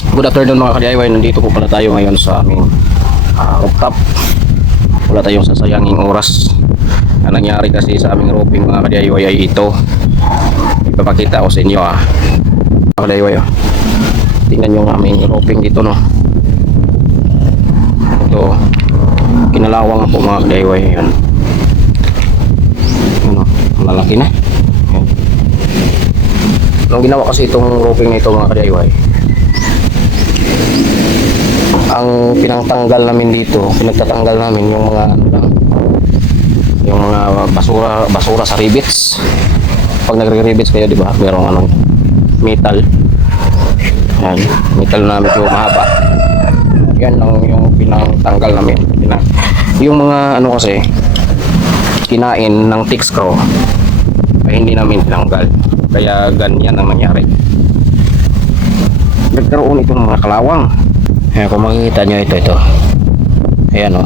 Good afternoon mga ka-DIY. Nandito po pala tayo ngayon sa aming rooftop. Wala tayong sasayanging oras. Ang nangyari kasi sa aming roofing mga ka-DIY ay ito. Ipapakita ko sa inyo mga ka-DIY. Tingnan nyo ang aming roofing dito, no. Ito, kinalawang po mga ka-DIY. Yan. Ano, malaki na. Yan. Nung ginawa kasi itong roofing na ito mga ka-DIY, ang pinangtanggal namin dito, pinagtatanggal namin yung mga ano lang, yung mga basura sa rivets. Pag nagre-rivets kayo, di ba, merong anong metal. Yan, metal na medyo mahaba. Yan lang yung pinangtanggal namin. Yung mga ano kasi kinain ng thick screw ay hindi namin tinanggal. Kaya ganyan ang nangyari. Nagkaroon itong mga kalawang. Ayan, kung makikita nyo ito. Ayan o.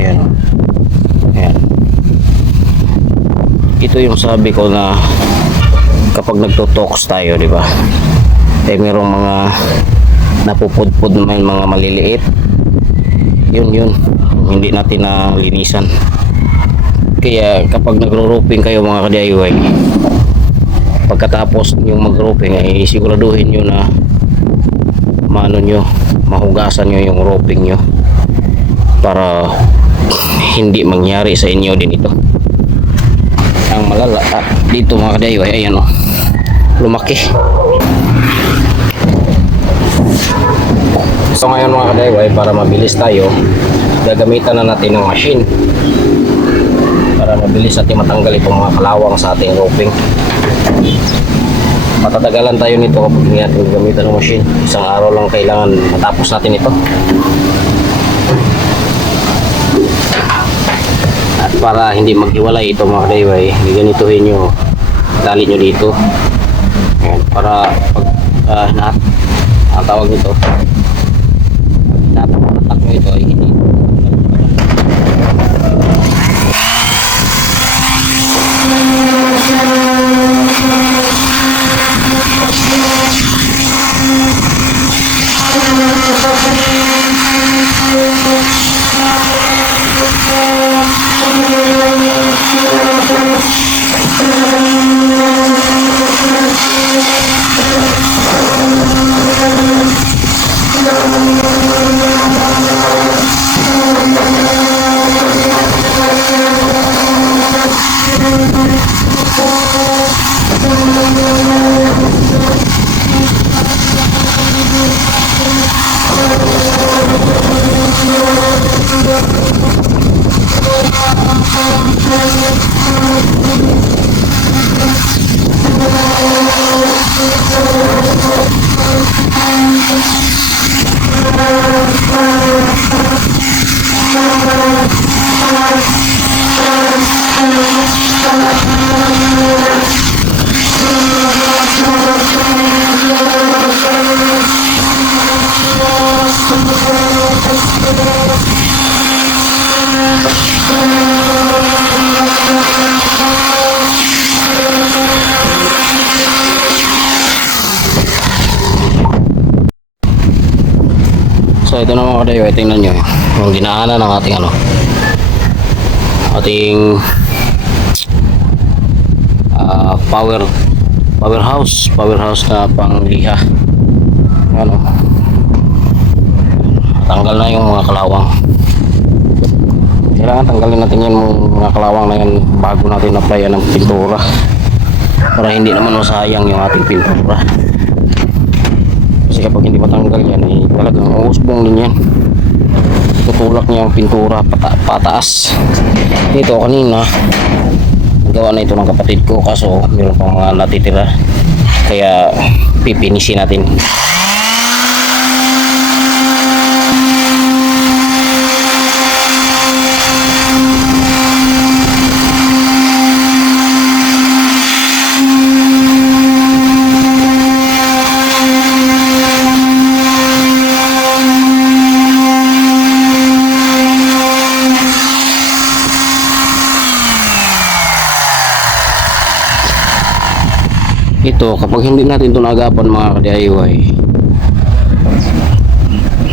Ayan o. Ayan. Ito yung sabi ko na kapag nagto-talks tayo, di ba? Eh merong mga napupudpud naman mga maliliit. Yun. Hindi natin na linisan. Kaya kapag nagro-roofing kayo mga ka-DIY, pagkatapos yung mag-roofing ay siguraduhin nyo na mahugasan nyo yung roofing nyo para hindi mangyari sa inyo din ito. Ang malala dito mga ka-DIY, ayan o, lumaki. So ngayon mga ka-DIY, para mabilis tayo, gagamitan na natin ng machine para mabilis natin matanggal itong mga kalawang sa ating roofing. Matatagalan tayo nito kapag hindi natin gamitan ng machine. Isang araw lang kailangan matapos natin ito. At para hindi maghiwalay ito mga ka-DIY, giganituhin nyo, dali nyo dito. Ayan, para pag ang tawag nito, natak nyo ito ay hindi So ito na mga ka-DIY, tingnan nyo yung dinaanan ng ating ating powerhouse na pangliha. Tanggal na yung mga kalawang. Kailangan tanggalin natin yung mga kalawang na yan bago natin applyan ng pintura para hindi naman masayang yung ating pintura. Kasi kapag hindi matanggal yan ay talagang uusbong din yan, tutulak niya ang pintura pataas. Ito kanina gawa na ito ng kapatid ko, kaso meron pang mga natitira kaya pipinisin natin. Ito ito, kapag hindi natin ito naagapan mga ka-DIY,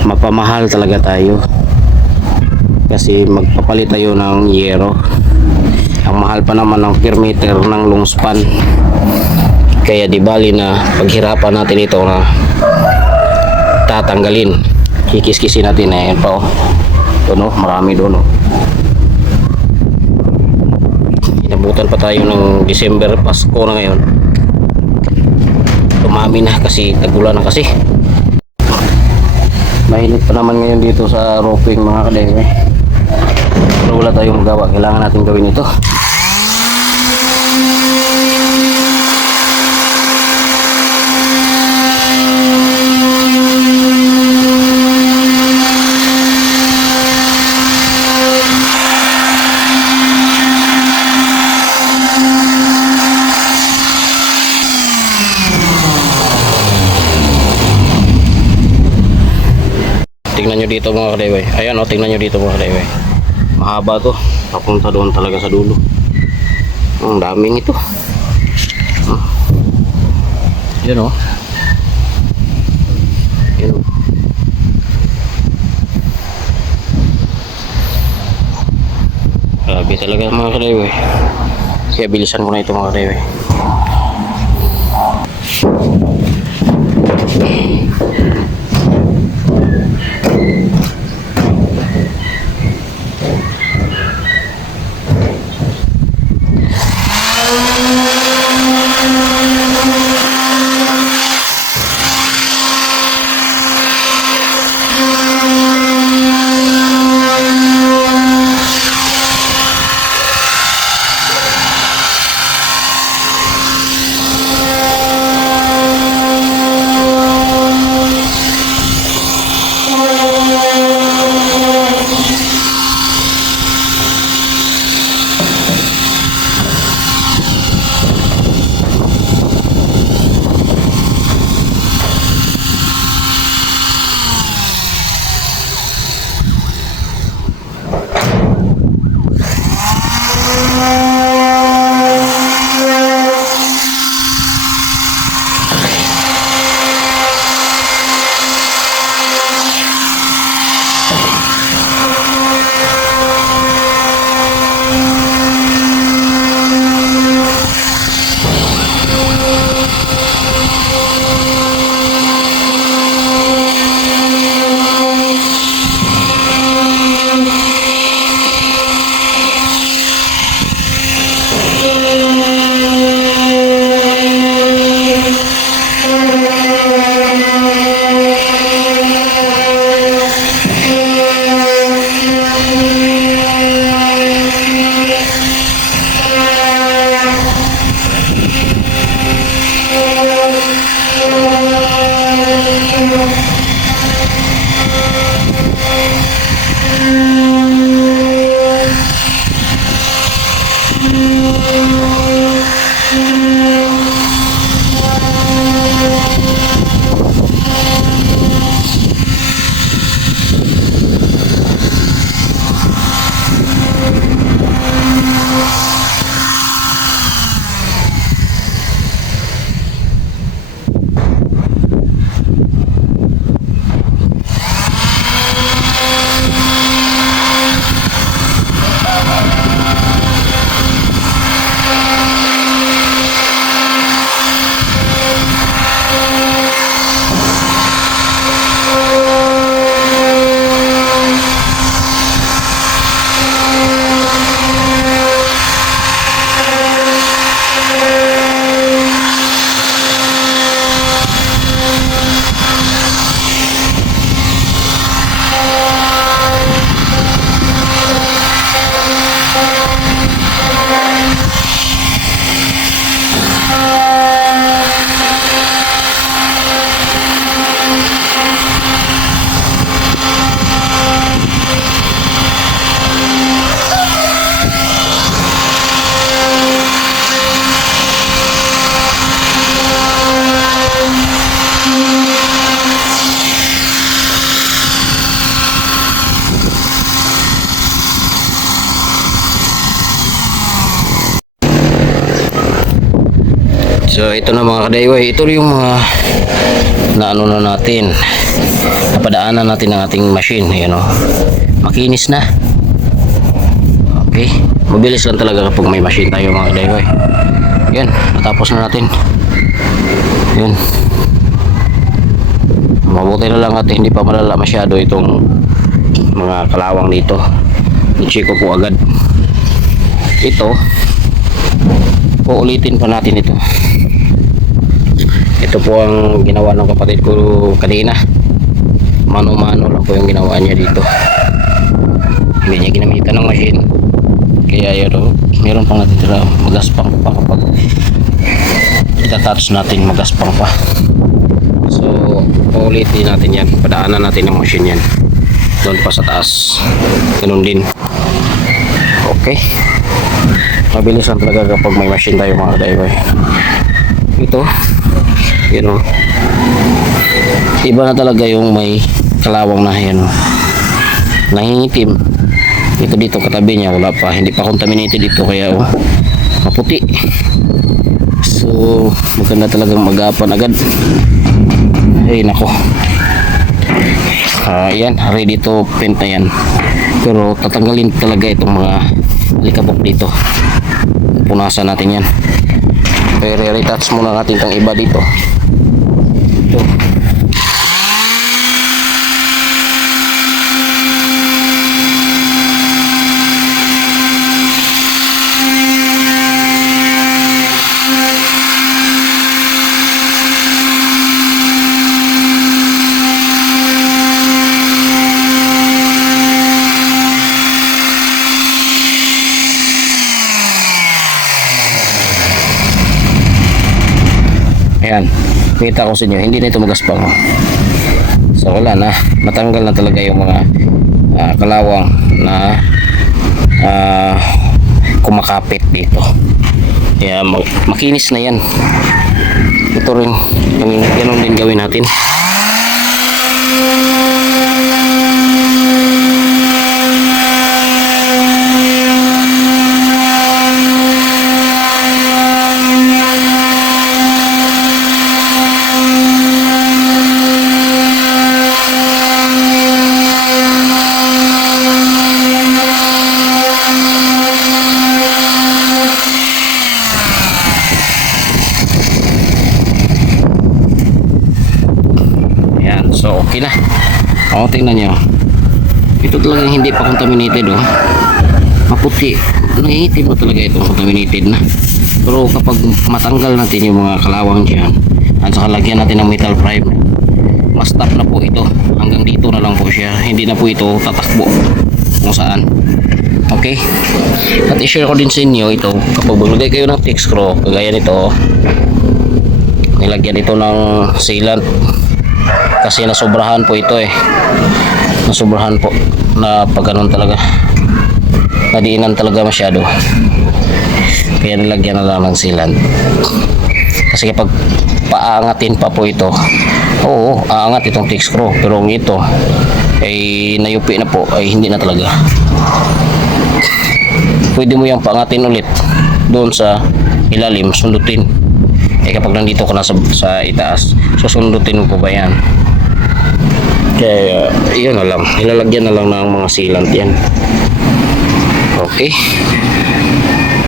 mapamahal talaga tayo. Kasi magpapalit tayo ng yero. Ang mahal pa naman ng per meter ng long span. Kaya di bali na paghirapan natin ito na tatanggalin. Kikis-kisin natin eh. Yan pa oh. Doon oh, marami doon oh. Inabutan pa tayo ng December, Pasko na ngayon. Tumami na kasi tagulan na kasi. Mainit pa naman ngayon dito sa roofing mga ka-DIY. Pero wala tayong magawa, kailangan natin gawin ito. Tingnan nyo dito mga ka-DIY. Ayan o, tingnan nyo dito mga ka-DIY. Mahaba to, papunta doon talaga sa dulo. Ang daming ito. Yan o. Yan o. Grabe talaga mga ka-DIY. Kaya bilisan ko na ito mga ka-DIY. So ito na mga kadayway, ito yung mga naano na natin, napadaanan natin ang ating machine. Ayan o, makinis na. Okay, mabilis lang talaga kapag may machine tayo mga kadayway. Yan, natapos na natin. Yan, mabuti na lang at hindi pa malala masyado itong mga kalawang dito. I-check ko po agad ito. Uulitin pa natin ito. Ito po ang ginawa ng kapatid ko kanina. Mano-mano lang po yung ginawa niya dito. Hindi niya ginamitan ng machine. Kaya yun, meron pang natitira. Magaspang pa kapag itatouch natin, magaspang pa. So uulitin natin yan. Padaanan natin ng machine yan doon pa sa taas. Ganun din. Okay, mabilis lang talaga kapag may machine tayo mga kadayway. Ito, you know, iba na talaga yung may kalawang na yan, nangingitim. Ito dito katabi niya wala pa, hindi pa contaminated ito, kaya maputi. So maganda talagang magapan agad. Ay nako, yan, ready to paint na yan. Pero tatanggalin talaga itong mga likabok dito. Punasan natin yan. Pero retouch muna natin itong iba dito. Ito. Ayan, kita ko sa inyo, hindi na ito magaspang. So wala na, matanggal na talaga yung mga kalawang na kumakapit dito. Kaya makinis na yan. Ito rin, ganun din gawin natin. So okay na. Tingnan nyo, ito talagang hindi pa contaminated maputi, nangihitim pa talaga itong contaminated na. Pero kapag matanggal natin yung mga kalawang dyan at saka lagyan natin ng metal primer, mas stop na po ito, hanggang dito na lang po siya, hindi na po ito tatakbo kung saan. Okay, at i-share ko din sa inyo ito, kapag maglagay kayo ng thick screw kagaya nito, nilagyan ito ng sealant kasi nasobrahan po ito nasobrahan po na pag ganun talaga, nadiinan talaga masyado, kaya nilagyan na lang ng sealant. Kasi kapag paangatin pa po ito, oo, aangat itong thick screw, pero ito ay nayupi na po, ay hindi na talaga. Pwede mo yung paangatin ulit doon sa ilalim, sundutin. Kapag nandito ka na sa itaas, susundutin mo po ba yan? Kaya yun na lang, ilalagyan na lang ng mga sealant yan. Okay.